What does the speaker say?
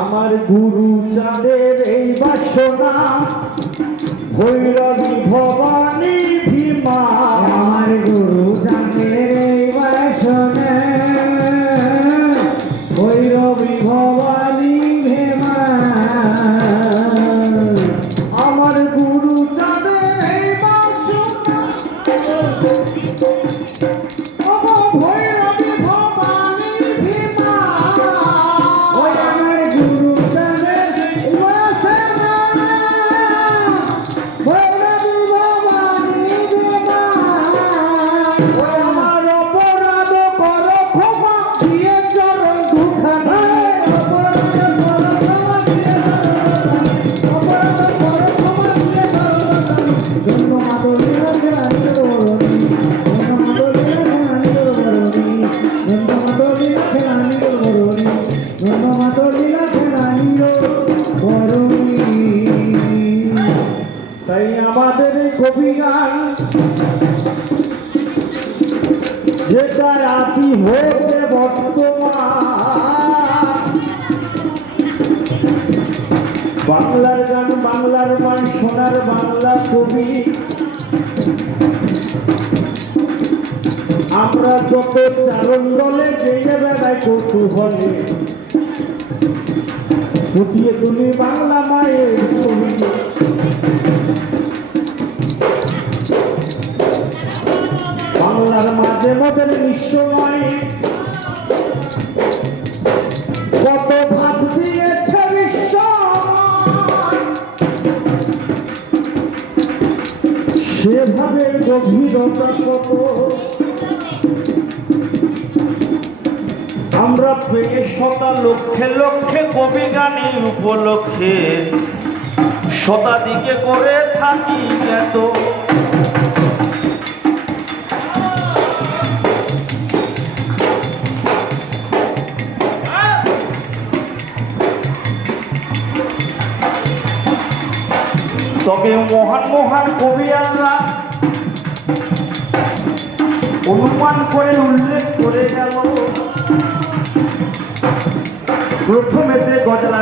আমার গুরু চাঁদের এই বাসনা ভৈরবী ভবানী ভীমা আমার গুরু চাঁদের এই বাসনা ভৈরবী ভবানী ভীমা আমার গুরু চাঁদের এই বাসনা ভৈরবী ভবানী ভীমা ওই আমার গুরু চাঁদের এই বাসনা ভৈরবী ভবানী ভীমা ওই আমার অপরাধ করো ক্ষমা দিয়ে চরণ দুখানি তাই আমাদের এই কবি গান যেটা আতি হতে বর্তমান বাংলার গান বাংলার মান সোনার বাংলা কবি আমরা যত চারণ দলে জেগে বেড়াই কৌতূহলে ফুটিয়ে তুলি বাংলা মায়ের ছবি বাংলার মাঝে মধ্যে নিঃসময় কত ভাব দিয়েছে বিশ্ব সেভাবে গভীরতা কত আমরা পেয়ে শতা লক্ষে লক্ষে কবি গানের উপলক্ষে শতাধিকে করে থাকি এত তবে মহান মহান কবিয়ালরা অনুমান করে উল্লেখ করে গেল প্রথমেতে গজলা